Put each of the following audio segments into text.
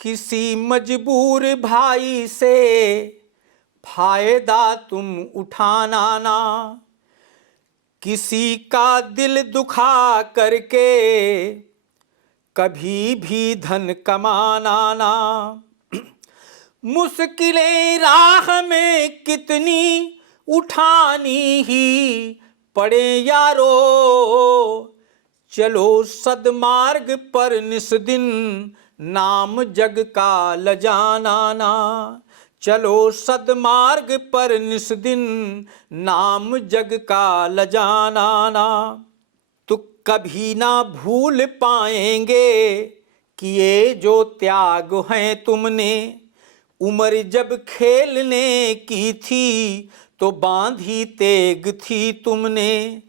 किसी मजबूर भाई से फायदा तुम उठाना ना, किसी का दिल दुखा करके कभी भी धन कमाना ना। मुश्किलें राह में कितनी उठानी ही पड़े यारो, चलो सदमार्ग पर निस्दिन नाम जग का लजाना ना। चलो सदमार्ग पर निस्दिन नाम जग का लजाना ना। तो कभी ना भूल पाएंगे कि ये जो त्याग हैं तुमने, उम्र जब खेलने की थी तो बांधी तेग थी तुमने।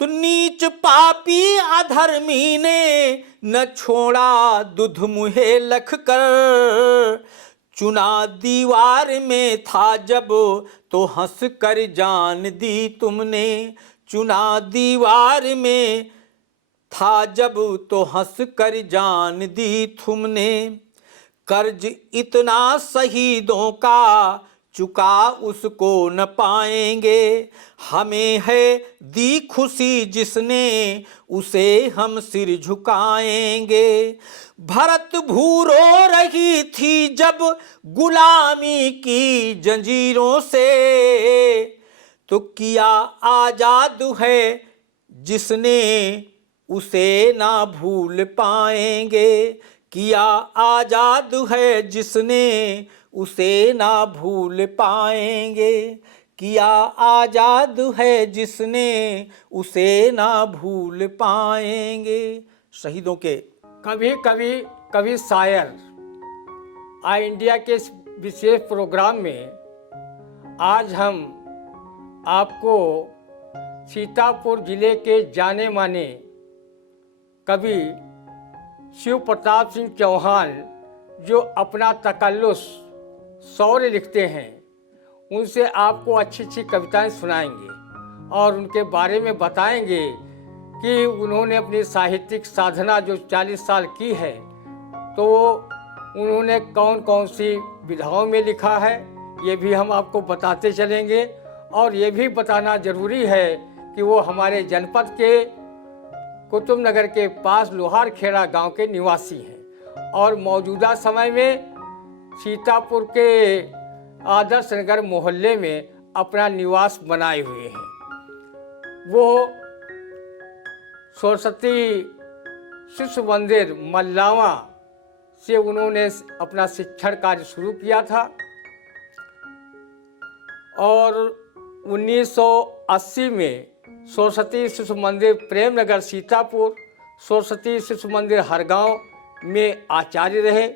तो नीच पापी अधर्मी ने न छोड़ा दुध मुहे लख कर, चुना दीवार में था जब तो हंस कर जान दी तुमने। चुना दीवार में था जब तो हंस कर जान दी तुमने। कर्ज इतना शहीदों का चुका उसको न पाएंगे, हमें है दी खुशी जिसने उसे हम सिर झुकाएंगे। भरत भू रो रही थी जब गुलामी की जंजीरों से, तो किया आजाद है जिसने उसे ना भूल पाएंगे। किया आजाद है जिसने उसे ना भूल पाएंगे। किया आजाद है जिसने उसे ना भूल पाएंगे। शहीदों के कभी कभी कभी शायर आई इंडिया के इस विशेष प्रोग्राम में आज हम आपको सीतापुर जिले के जाने माने कवि शिव प्रताप सिंह चौहान, जो अपना तकल्लुस शौर्य लिखते हैं, उनसे आपको अच्छी अच्छी कविताएं सुनाएंगे और उनके बारे में बताएंगे कि उन्होंने अपनी साहित्यिक साधना जो 40 साल की है, तो उन्होंने कौन कौन सी विधाओं में लिखा है, ये भी हम आपको बताते चलेंगे। और ये भी बताना ज़रूरी है कि वो हमारे जनपद के कुतुबनगर के पास लोहार खेड़ा गांव के निवासी हैं और मौजूदा समय में सीतापुर के आदर्श नगर मोहल्ले में अपना निवास बनाए हुए हैं। वो सरस्वती शिशु मंदिर मल्लावा से उन्होंने अपना शिक्षण कार्य शुरू किया था और 1980 में सरस्वती शिशु मंदिर प्रेमनगर सीतापुर, सरस्वती शिशु मंदिर हरगांव में आचार्य रहे।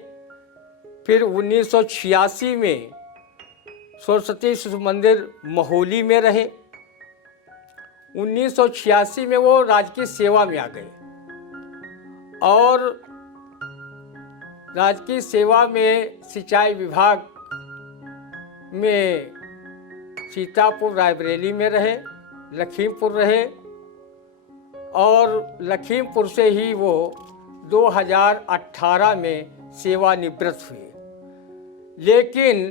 फिर 1986 में सरस्वती शिशु मंदिर महोली में रहे। 1986 में वो राजकीय सेवा में आ गए और राजकीय सेवा में सिंचाई विभाग में सीतापुर रायबरेली में रहे, लखीमपुर रहे और लखीमपुर से ही वो 2018 में सेवानिवृत्त हुए। लेकिन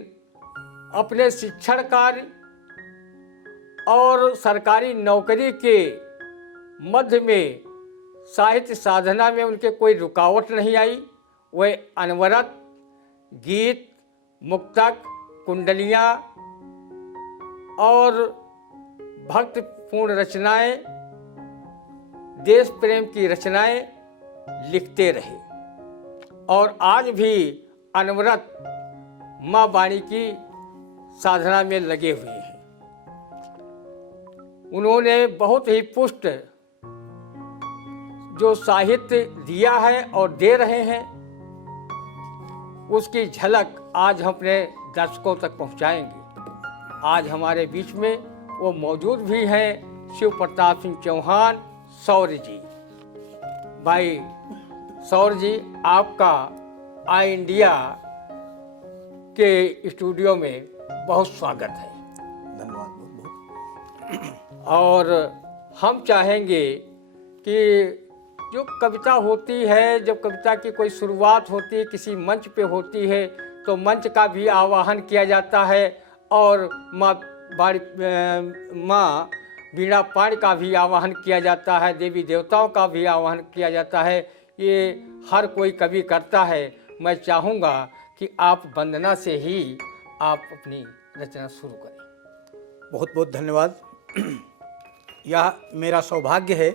अपने शिक्षण कार्य और सरकारी नौकरी के मध्य में साहित्य साधना में उनके कोई रुकावट नहीं आई। वह अनवरत गीत, मुक्तक, कुंडलियाँ और भक्तिपूर्ण रचनाएं, देश प्रेम की रचनाएं लिखते रहे और आज भी अनवरत माँ वाणी की साधना में लगे हुए हैं। उन्होंने बहुत ही पुष्ट जो साहित्य दिया है और दे रहे हैं, उसकी झलक आज हम अपने दर्शकों तक पहुंचाएंगे। आज हमारे बीच में वो मौजूद भी हैं शिव प्रताप सिंह चौहान शौर्य जी। भाई शौर्य जी, आपका आई इंडिया के स्टूडियो में बहुत स्वागत है। धन्यवाद बहुत बहुत। और हम चाहेंगे कि जो कविता होती है, जब कविता की कोई शुरुआत होती है, किसी मंच पे होती है, तो मंच का भी आवाहन किया जाता है और माँ वीणा पाणी का भी आवाहन किया जाता है, देवी देवताओं का भी आवाहन किया जाता है। ये हर कोई कवि करता है। मैं चाहूँगा कि आप वंदना से ही आप अपनी रचना शुरू करें। बहुत बहुत धन्यवाद। यह मेरा सौभाग्य है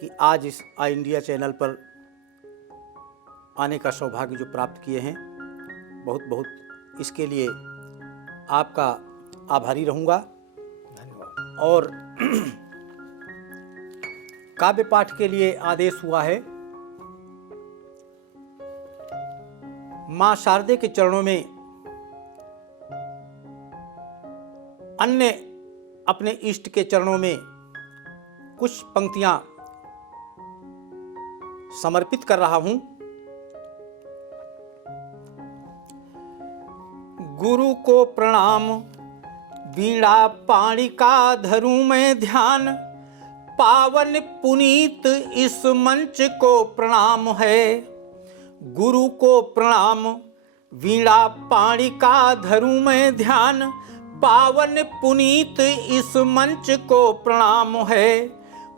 कि आज इस आई इंडिया चैनल पर आने का सौभाग्य जो प्राप्त किए हैं, बहुत बहुत इसके लिए आपका आभारी रहूँगा। धन्यवाद। और काव्य पाठ के लिए आदेश हुआ है। मां शारदे के चरणों में अन्य अपने इष्ट के चरणों में कुछ पंक्तियां समर्पित कर रहा हूं। गुरु को प्रणाम, वीणा पाणी का धरूं मैं ध्यान, पावन पुनीत इस मंच को प्रणाम है। गुरु को प्रणाम, वीणा पाणी का धरूं मैं ध्यान, पावन पुनीत इस मंच को प्रणाम है।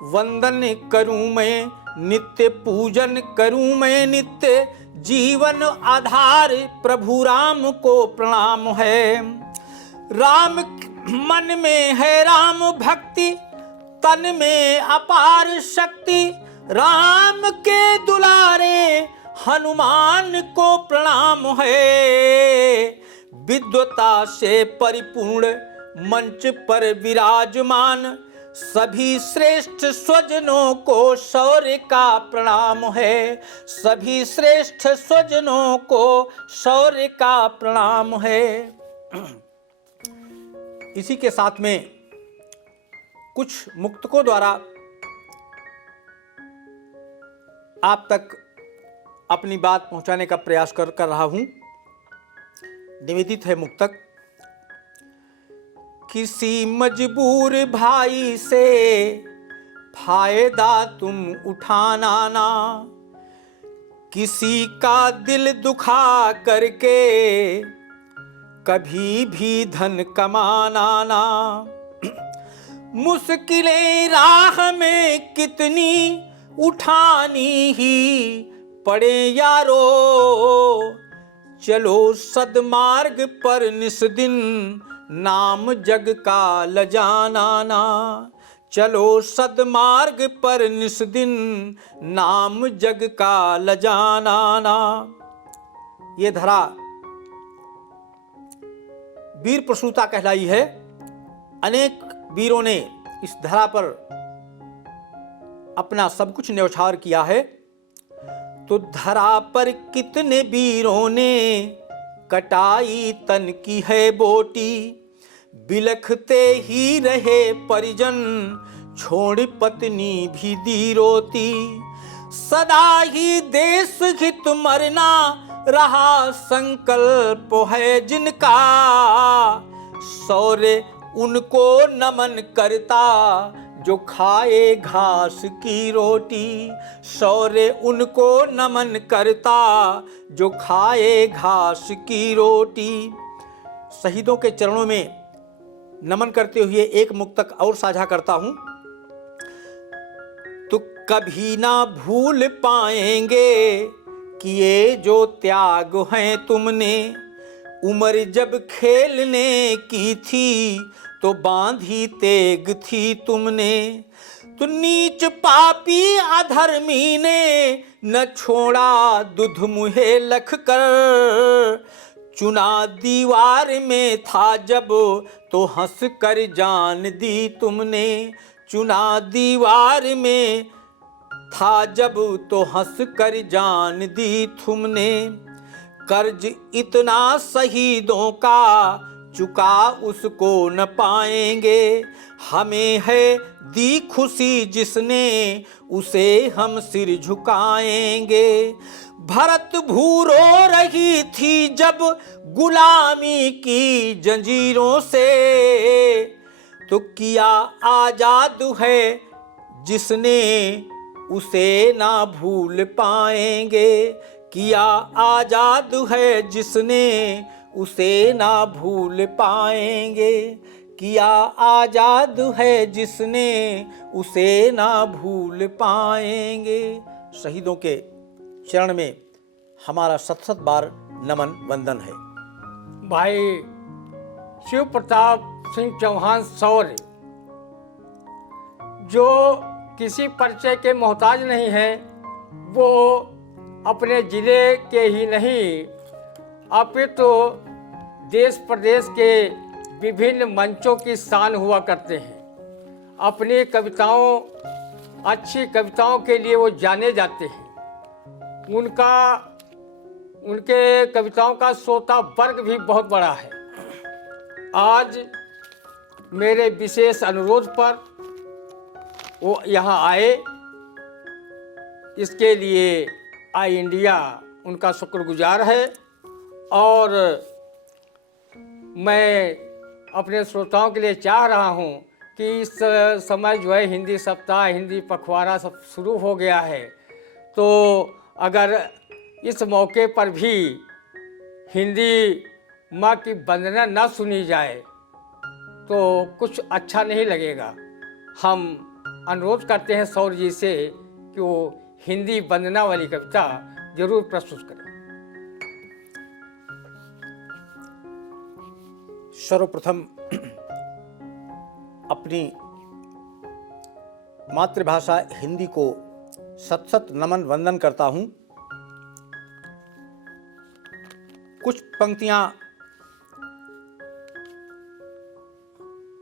वंदन करूं मैं नित्य, पूजन करूं मैं नित्य, जीवन आधार प्रभु राम को प्रणाम है। राम मन में है राम भक्ति, तन में अपार शक्ति, राम के दुलारे हनुमान को प्रणाम है। विद्वता से परिपूर्ण मंच पर विराजमान सभी श्रेष्ठ स्वजनों को शौर्य का प्रणाम है। सभी श्रेष्ठ स्वजनों को शौर्य का प्रणाम है। इसी के साथ में कुछ मुक्तकों द्वारा आप तक अपनी बात पहुंचाने का प्रयास कर रहा हूं। निवेदित है मुक्तक। किसी मजबूर भाई से फायदा तुम उठाना ना, किसी का दिल दुखा करके कभी भी धन कमाना ना। मुश्किलें राह में कितनी उठानी ही पड़े यारो, चलो सदमार्ग पर निस्दिन नाम जग का लजाना ना। चलो सदमार्ग पर निस्दिन नाम जग का लजाना ना। ये धरा वीर प्रसूता कहलाई है। अनेक वीरों ने इस धरा पर अपना सब कुछ न्यौछावर किया है। तो धरा पर कितने वीरों ने कटाई तन की है बोटी, बिलखते ही रहे परिजन छोड़ पत्नी भी दी रोती। सदा ही देश हित मरना रहा संकल्प है जिनका, शौर्य उनको नमन करता जो खाए घास की रोटी। शौर्य उनको नमन करता जो खाए घास की रोटी। शहीदों के चरणों में नमन करते हुए एक मुक्तक और साझा करता हूं। तो कभी ना भूल पाएंगे कि ये जो त्याग हैं तुमने, उम्र जब खेलने की थी तो बांधी तेग थी तुमने। तो नीच पापी अधर्मी ने न छोड़ा दुध मुहे लख कर, चुना दीवार में था जब तो हंस कर जान दी तुमने। चुना दीवार में था जब तो हंस कर जान दी तुमने। कर्ज इतना शहीदों का चुका उसको न पाएंगे, हमें है दी खुशी जिसने उसे हम सिर झुकाएंगे। भरत भू रो रही थी जब गुलामी की जंजीरों से, तो किया आजाद है जिसने उसे ना भूल पाएंगे। किया आजाद है जिसने उसे ना भूल पाएंगे। किया आजाद है जिसने उसे ना भूल पाएंगे। शहीदों के चरण में हमारा सत सत बार नमन वंदन है। भाई शिव प्रताप सिंह चौहान शौर्य जो किसी परिचय के मोहताज नहीं है, वो अपने जिले के ही नहीं अपितु देश प्रदेश के विभिन्न मंचों की शान हुआ करते हैं। अपनी कविताओं, अच्छी कविताओं के लिए वो जाने जाते हैं। उनके कविताओं का श्रोता वर्ग भी बहुत बड़ा है। आज मेरे विशेष अनुरोध पर वो यहाँ आए, इसके लिए आई इंडिया उनका शुक्रगुजार है। और मैं अपने श्रोताओं के लिए चाह रहा हूँ कि इस समय जो है हिंदी सप्ताह, हिंदी पखवाड़ा सब शुरू हो गया है, तो अगर इस मौके पर भी हिंदी माँ की वंदना न सुनी जाए तो कुछ अच्छा नहीं लगेगा। हम अनुरोध करते हैं सौर जी से कि वो हिंदी वंदना वाली कविता जरूर प्रस्तुत करें। सर्वप्रथम अपनी मातृभाषा हिंदी को सत सत नमन वंदन करता हूँ। कुछ पंक्तियाँ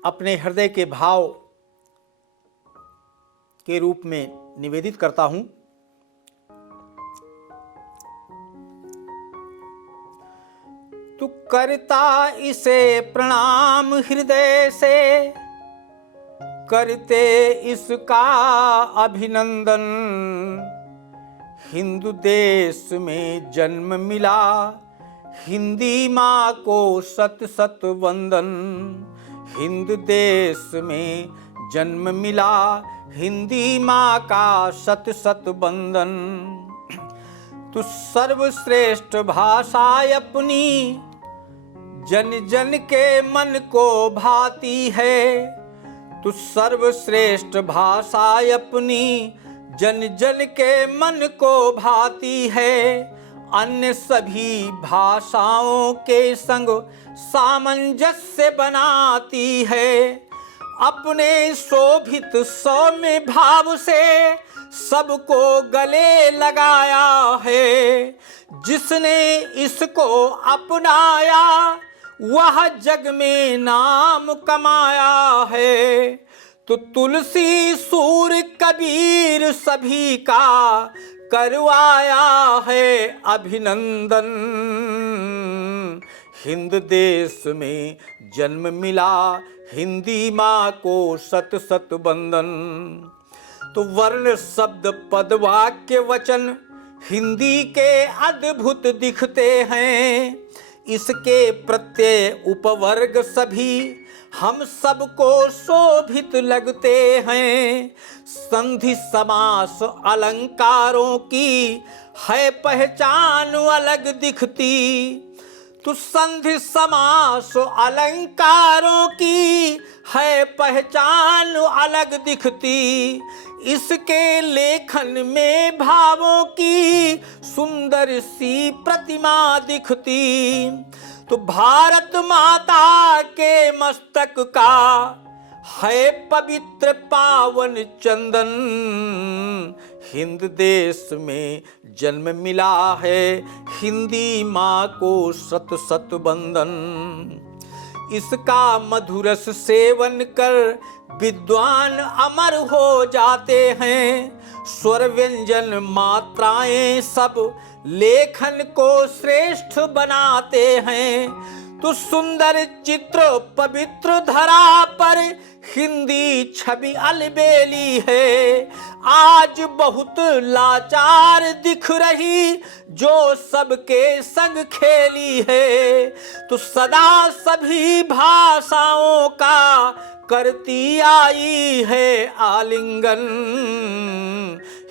अपने हृदय के भाव के रूप में निवेदित करता हूँ। तू करता इसे प्रणाम हृदय से, करते इसका अभिनंदन। हिंदू देश में जन्म मिला, हिंदी माँ को सत सत वंदन। हिंद देश में जन्म मिला, हिंदी माँ का सत सत वंदन। तू सर्वश्रेष्ठ भाषा अपनी जन जन के मन को भाती है। तू सर्वश्रेष्ठ भाषा अपनी जन जन के मन को भाती है। अन्य सभी भाषाओं के संग सामंजस्य बनाती है। अपने शोभित सौम्य भाव से सबको गले लगाया है। जिसने इसको अपनाया वह जग में नाम कमाया है। तो तुलसी सूर कबीर सभी का करवाया है अभिनंदन। हिंद देश में जन्म मिला, हिंदी माँ को सत सत वंदन। तो वर्ण शब्द पद वाक्य वचन हिंदी के अद्भुत दिखते हैं। इसके प्रत्यय उपवर्ग सभी हम सबको शोभित लगते हैं। संधि समास अलंकारों की है पहचान अलग दिखती। तो संधि समास अलंकारों की है पहचान अलग दिखती। इसके लेखन में भावों की सुंदर सी प्रतिमा दिखती। तो भारत माता के मस्तक का है पवित्र पावन चंदन। हिंद देश में जन्म मिला है, हिंदी माँ को सत सत वंदन। इसका मधुरस सेवन कर विद्वान अमर हो जाते हैं। स्वर व्यंजन मात्राएं सब लेखन को श्रेष्ठ बनाते हैं। तो सुंदर चित्र पवित्र धरा पर हिंदी छवि अलबेली है। आज बहुत लाचार दिख रही जो सबके संग खेली है। तो सदा सभी भाषाओं का करती आई है आलिंगन।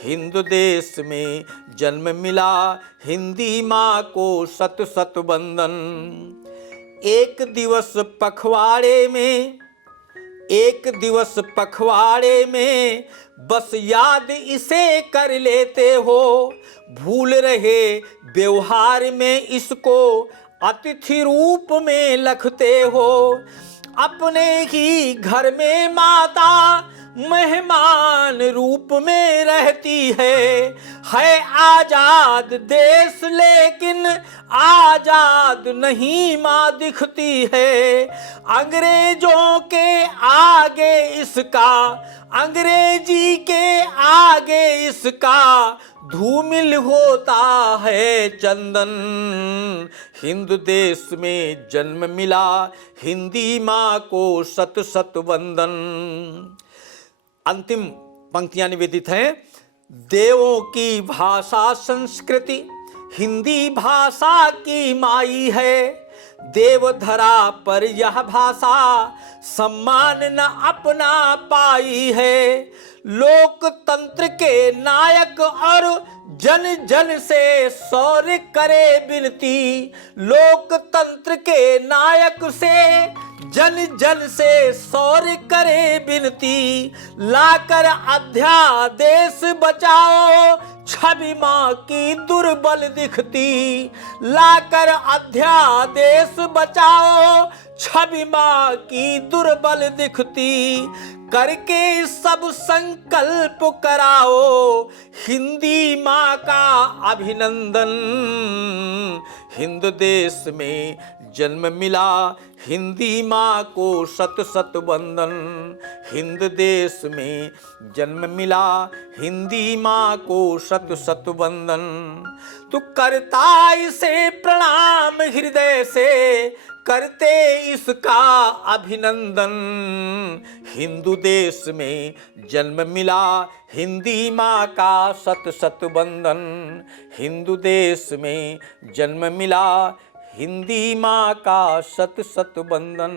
हिंद देश में जन्म मिला, हिंदी माँ को सत सत वंदन। एक दिवस पखवाड़े में बस याद इसे कर लेते हो, भूल रहे व्यवहार में इसको अतिथि रूप में रखते हो। अपने ही घर में माता मेहमान रूप में रहती है आजाद देश लेकिन आजाद नहीं माँ दिखती है। अंग्रेजी के आगे इसका धूमिल होता है चंदन। हिंद देश में जन्म मिला, हिंदी माँ को सत सत वंदन। अंतिम पंक्तियां निवेदित हैं। देवों की भाषा संस्कृति हिंदी भाषा की माई है, देवधरा पर यह भाषा सम्मान न अपना पाई है। लोकतंत्र के नायक और जन जन से शौर्य करे विनती, लोकतंत्र के नायक से जन जन से शौर्य करे विनती। लाकर अध्यादेश बचाओ छवि माँ की दुर्बल दिखती, लाकर अध्यादेश बचाओ छवि माँ की दुर्बल दिखती। करके सब संकल्प कराओ हिंदी माँ का अभिनंदन। हिंद देश में जन्म मिला, हिंदी माँ को सत सत वंदन। हिंद देश में जन्म मिला, हिंदी माँ को सत सत वंदन। तू करता इसे प्रणाम हृदय से, करते इसका अभिनंदन। हिंदू देश में जन्म मिला, हिंदी माँ का सत सत वंदन। हिंदू देश में जन्म मिला, हिंदी माँ का सत सत वंदन।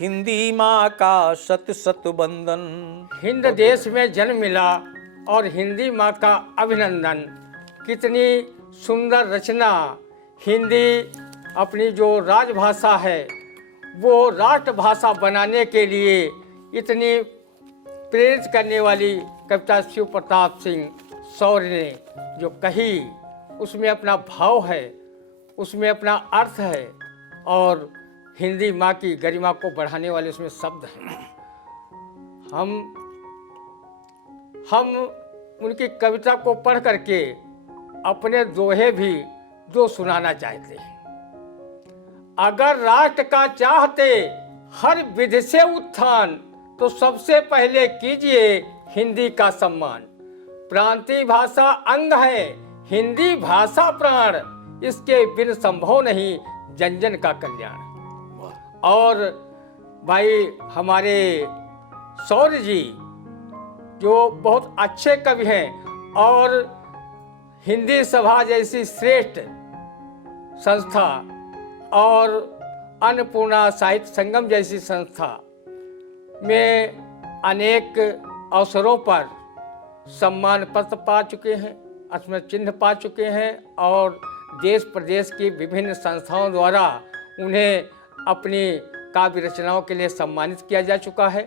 हिंदी माँ का सत सत वंदन। हिंद देश में जन्म मिला और हिंदी माँ का अभिनंदन। कितनी सुंदर रचना। हिंदी अपनी जो राजभाषा है वो राष्ट्रभाषा बनाने के लिए इतनी प्रेरित करने वाली कविता शिव प्रताप सिंह शौर्य ने जो कही, उसमें अपना भाव है, उसमें अपना अर्थ है और हिंदी माँ की गरिमा को बढ़ाने वाले उसमें शब्द हैं। हम उनकी कविता को पढ़ करके अपने दोहे भी दो सुनाना चाहते हैं। अगर राष्ट्र का चाहते हर विधि से उत्थान, तो सबसे पहले कीजिए हिंदी का सम्मान। प्रांतीय भाषा अंग है, हिंदी भाषा प्राण, इसके बिन संभव नहीं जन जन का कल्याण। और भाई हमारे शौर्य जी जो बहुत अच्छे कवि हैं और हिंदी सभा जैसी श्रेष्ठ संस्था और अन्नपूर्णा साहित्य संगम जैसी संस्था में अनेक अवसरों पर सम्मान पत्र पा चुके हैं, स्मृति चिन्ह पा चुके हैं और देश प्रदेश की विभिन्न संस्थाओं द्वारा उन्हें अपनी काव्य रचनाओं के लिए सम्मानित किया जा चुका है।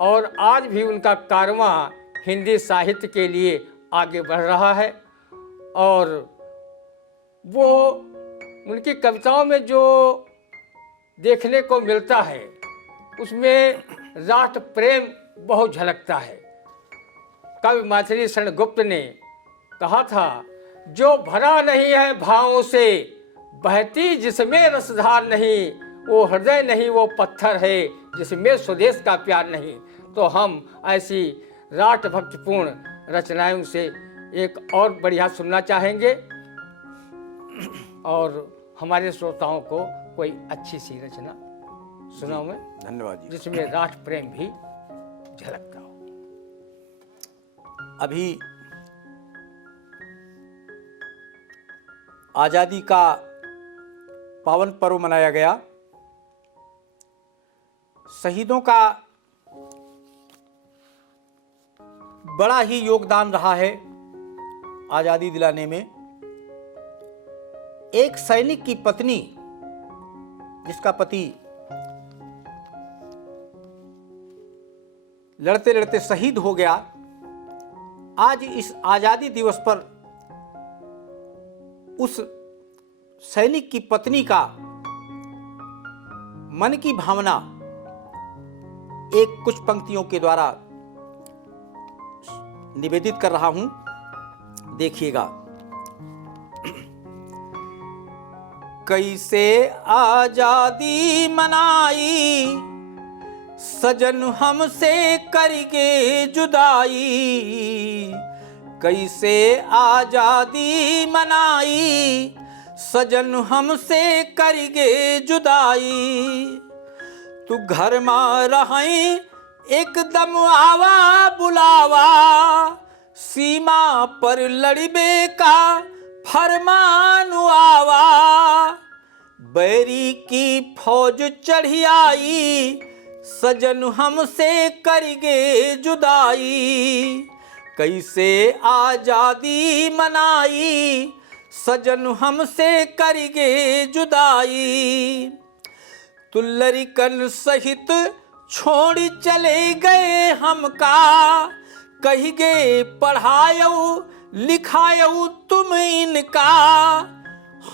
और आज भी उनका कारवां हिंदी साहित्य के लिए आगे बढ़ रहा है। और वो उनकी कविताओं में जो देखने को मिलता है उसमें राष्ट्र प्रेम बहुत झलकता है। कवि माछरी शरण गुप्त ने कहा था, जो भरा नहीं है भावों से, बहती जिसमें रसधार नहीं, वो हृदय नहीं वो पत्थर है जिसमें स्वदेश का प्यार नहीं। तो हम ऐसी राष्ट्रभक्तिपूर्ण रचनाओं से एक और बढ़िया सुनना चाहेंगे और हमारे श्रोताओं को कोई अच्छी सी रचना सुनाऊं मैं। धन्यवाद जी। जिसमें राष्ट्र प्रेम भी झलकता हो। अभी आजादी का पावन पर्व मनाया गया। शहीदों का बड़ा ही योगदान रहा है आज़ादी दिलाने में। एक सैनिक की पत्नी जिसका पति लड़ते लड़ते शहीद हो गया, आज इस आज़ादी दिवस पर उस सैनिक की पत्नी का मन की भावना एक कुछ पंक्तियों के द्वारा निवेदित कर रहा हूं, देखिएगा। कैसे आजादी मनाई सजन हमसे करके जुदाई, कैसे आजादी मनाई सजन हमसे करके जुदाई, तू घर में रहें एकदम आवा बुलावा, सीमा पर लड़बे का फरमान आवा, बैरी की फौज चढ़ी आई सजन हमसे करगे जुदाई, कैसे आजादी मनाई सजन हमसे करगे जुदाई, तू लड़कन सहित छोड़ चले गए हमका, कही गे पढ़ायो लिखायो तुम इनका,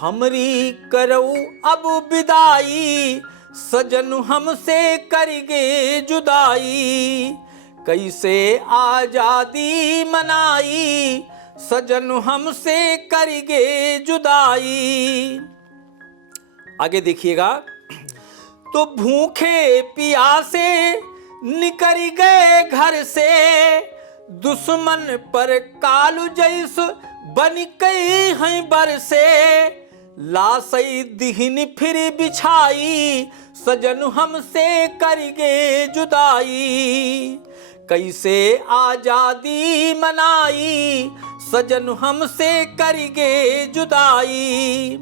हमरी करो अब विदाई सजन हमसे करगे जुदाई, कैसे आजादी मनाई सजन हमसे करगे जुदाई। आगे देखिएगा। तो भूखे प्यासे निकल गए घर से, दुश्मन पर कालू जैस बन गई हैं बरसे, लाशई दिहन फिर बिछाई सजन हमसे करगे जुदाई, कैसे आजादी मनाई सजन हमसे करगे जुदाई,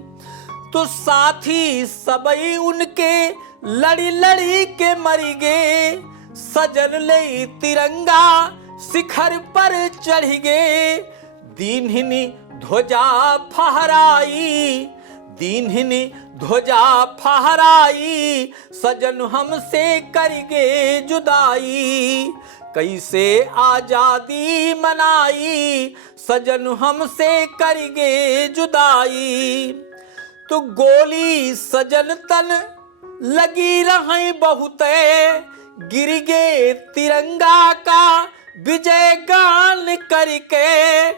तो साथी सबई उनके लड़ी लड़ी के मरी गे, सजन ले तिरंगा शिखर पर चढ़ गे, दीनहिनी ध्वजा फहराई, दीनहिनी ध्वजा फहराई सजन हमसे करगे जुदाई, कैसे आजादी मनाई सजन हमसे करगे जुदाई, तो गोली सजन तन लगी रही बहुते, गिर गे तिरंगा का विजय गान करके,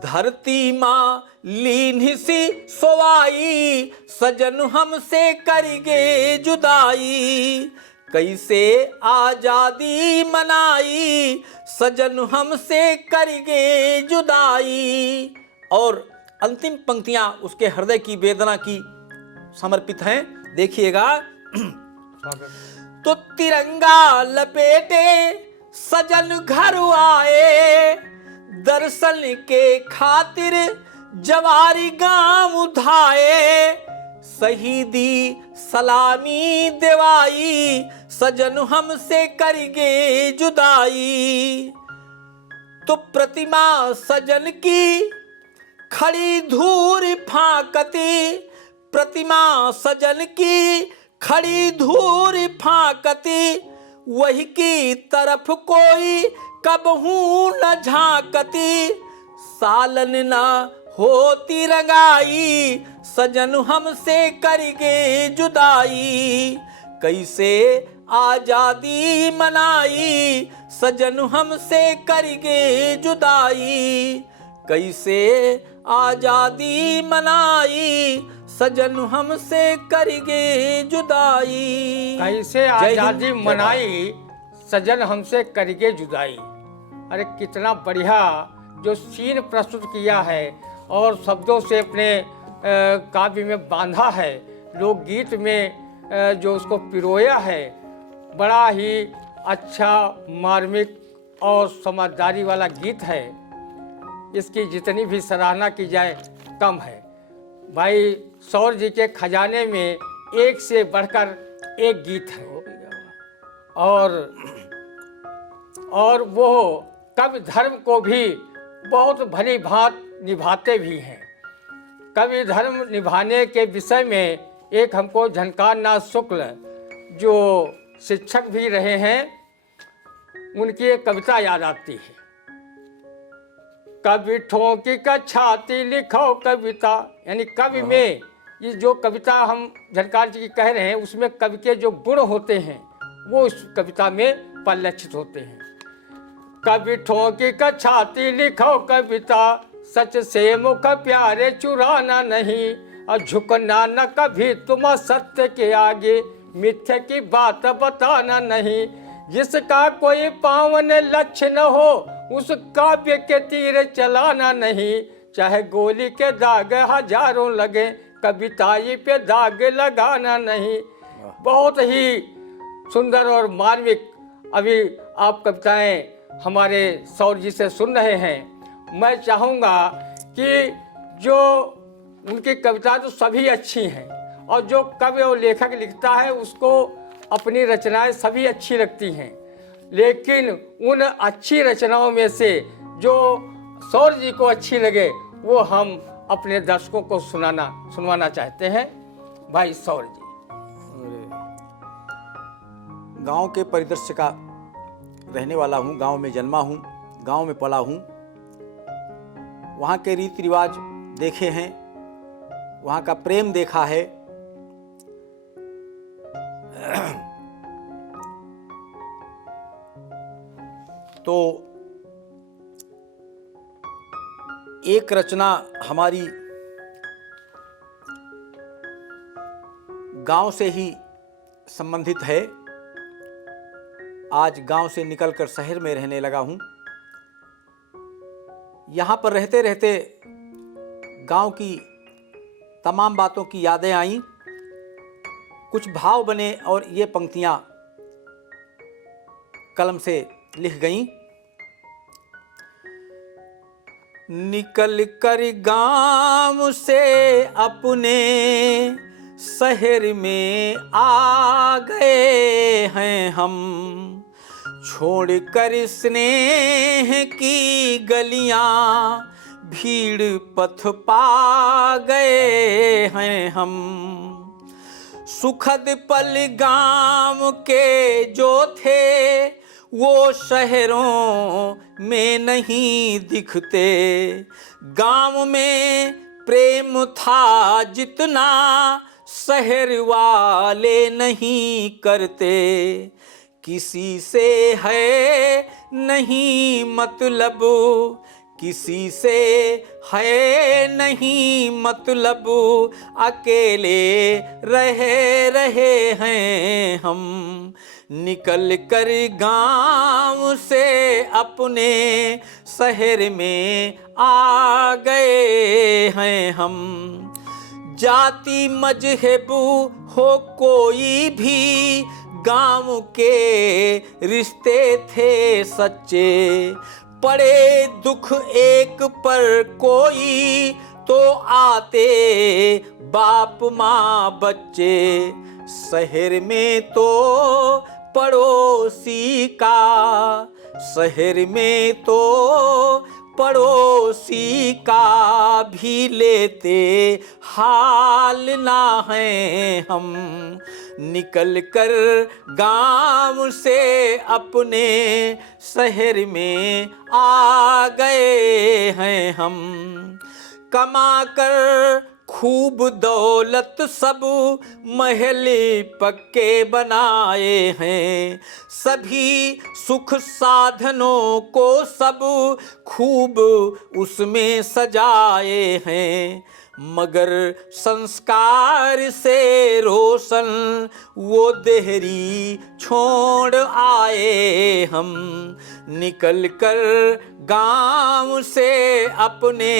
धरती माँ लीन सी सोवाई सजन हमसे करगे जुदाई, कैसे आजादी मनाई सजन हमसे करगे जुदाई। और अंतिम पंक्तियां उसके हृदय की वेदना की समर्पित हैं, देखिएगा। तो तिरंगा लपेटे सजन घर आए, दर्शन के खातिर जवारी गांव उठाए, शहीदी सलामी देवाई सजन हमसे करगे जुदाई, तो प्रतिमा सजन की खड़ी धूर फाकती, प्रतिमा सजन की खड़ी धूर फाकती, वही की तरफ कोई कबहू न झांकती, सालन न होती रंगाई सजन हमसे करगे जुदाई, कैसे आजादी मनाई सजन हमसे करगे जुदाई, कैसे आजादी मनाई सजन हमसे करगे जुदाई, कैसे आजादी मनाई सजन हमसे करगे जुदाई। अरे कितना बढ़िया जो सीन प्रस्तुत किया है और शब्दों से अपने काव्य में बांधा है, लोकगीत में जो उसको पिरोया है, बड़ा ही अच्छा मार्मिक और समझदारी वाला गीत है। इसकी जितनी भी सराहना की जाए कम है। भाई सौर जी के खजाने में एक से बढ़कर एक गीत है, और वो कवि धर्म को भी बहुत भली भांति निभाते भी हैं। कवि धर्म निभाने के विषय में एक हमको झनकार नाथ शुक्ल जो शिक्षक भी रहे हैं, उनकी एक कविता याद आती है। कवि ठोकी का छाती लिखो कविता, यानी कवि में ये जो कविता हम झनकार जी की कह रहे हैं, उसमें कवि के जो गुण होते हैं वो उस कविता में परिलक्षित होते हैं। कवि ठोकी का छाती लिखो कविता, सच से मुख प्यारे चुराना नहीं, और झुकना न कभी तुम सत्य के आगे, मिथ्या की बात बताना नहीं। जिसका कोई पावन लक्ष्य न हो, उस काव्य के तीर चलाना नहीं। चाहे गोली के दाग हजारों लगे, कविताई पे दाग लगाना नहीं। बहुत ही सुंदर और मार्मिक अभी आप कविताएं हमारे सौर जी से सुन रहे हैं। मैं चाहूँगा कि जो उनकी कविता तो सभी अच्छी हैं, और जो कवि और लेखक लिखता है उसको अपनी रचनाएं सभी अच्छी लगती हैं, लेकिन उन अच्छी रचनाओं में से जो सौर जी को अच्छी लगे वो हम अपने दर्शकों को सुनवाना चाहते हैं। भाई सौर जी। गांव के परिदृश्य का रहने वाला हूँ, गांव में जन्मा हूँ, गांव में पला हूँ, वहाँ के रीति रिवाज देखे हैं, वहाँ का प्रेम देखा है। तो एक रचना हमारी गांव से ही संबंधित है। आज गांव से निकलकर शहर में रहने लगा हूं। यहाँ पर रहते रहते गांव की तमाम बातों की यादें आईं, कुछ भाव बने और ये पंक्तियां कलम से लिख गईं। निकल कर गांव से अपने शहर में आ गए हैं हम, छोड़ कर स्नेह की गलियां भीड़ पथ पा गए हैं हम। सुखद पल गांव के जो थे वो शहरों में नहीं दिखते। गांव में प्रेम था जितना शहर वाले नहीं करते। किसी से है नहीं मतलब, किसी से है नहीं मतलब, अकेले रहे हैं हम। निकल कर गांव से अपने शहर में आ गए हैं हम। जाति मजहब हो कोई भी, गांव के रिश्ते थे सच्चे। पड़े दुख एक पर कोई तो आते बाप माँ बच्चे। शहर में तो पड़ोसी का, शहर में तो पड़ोसी का भी लेते हाल ना है हम। निकल कर गांव से अपने शहर में आ गए हैं हम। कमा कर खूब दौलत सब महल पक्के बनाए हैं। सभी सुख साधनों को सब खूब उसमें सजाए हैं। मगर संस्कार से रोशन वो देहरी छोड़ आए हम। निकल कर गांव से अपने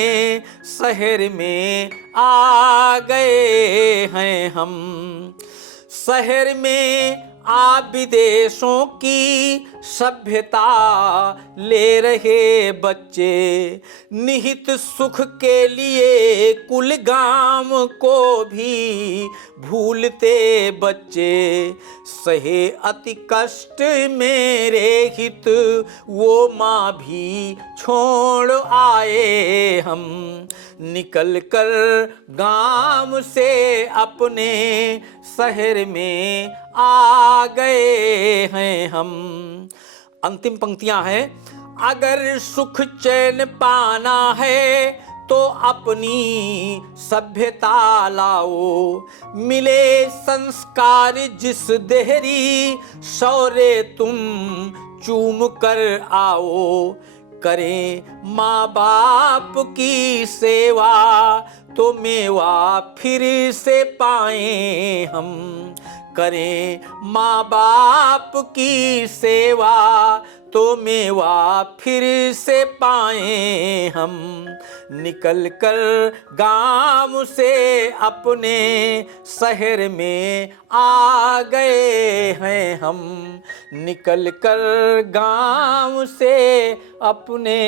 शहर में आ गए हैं हम। शहर में आ विदेशों की सभ्यता ले रहे बच्चे। निहित सुख के लिए कुल गांव को भी भूलते बच्चे। सहे अति कष्ट मेरे हित वो माँ भी छोड़ आए हम। निकल कर गांव से अपने शहर में आ गए हैं हम। अंतिम पंक्तियां हैं। अगर सुख चैन पाना है तो अपनी सभ्यता लाओ, मिले संस्कार जिस देहरी शौर्य तुम चूम कर आओ। करें माँ बाप की सेवा तो मेवा फिर से पाएं हम। करें माँ बाप की सेवा तो मेवा फिर से पाएं हम। निकल कर गांव से अपने शहर में आ गए हैं हम। निकल कर गांव से अपने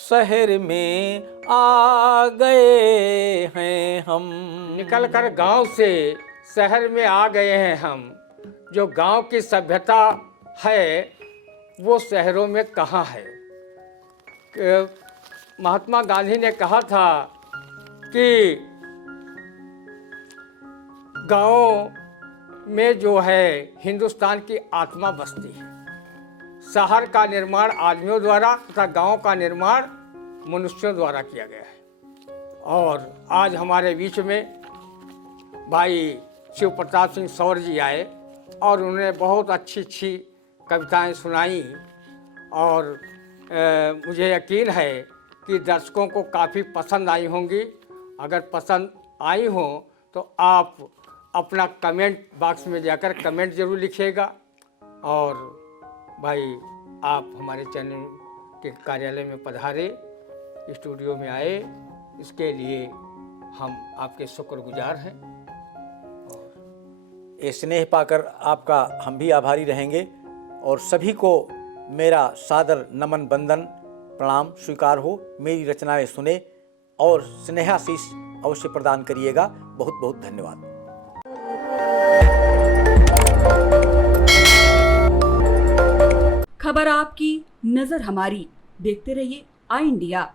शहर में आ गए हैं हम। निकल कर गांव से शहर में आ गए हैं हम। जो गांव की सभ्यता है वो शहरों में कहाँ है। महात्मा गांधी ने कहा था कि गांव में जो है हिंदुस्तान की आत्मा बसती है। शहर का निर्माण आदमियों द्वारा तथा गांव का निर्माण मनुष्यों द्वारा किया गया है। और आज हमारे बीच में भाई शिव प्रताप सिंह सौर जी आए और उन्होंने बहुत अच्छी अच्छी कविताएं सुनाई। और मुझे यकीन है कि दर्शकों को काफ़ी पसंद आई होंगी। अगर पसंद आई हो तो आप अपना कमेंट बॉक्स में जाकर कमेंट ज़रूर लिखिएगा। और भाई आप हमारे चैनल के कार्यालय में पधारे, स्टूडियो में आए, इसके लिए हम आपके शुक्रगुजार हैं। ये स्नेह पाकर आपका हम भी आभारी रहेंगे। और सभी को मेरा सादर नमन बंदन प्रणाम स्वीकार हो। मेरी रचनाएं सुने और स्नेहाशीष अवश्य प्रदान करिएगा। बहुत बहुत धन्यवाद। खबर आपकी, नजर हमारी। देखते रहिए आई इंडिया।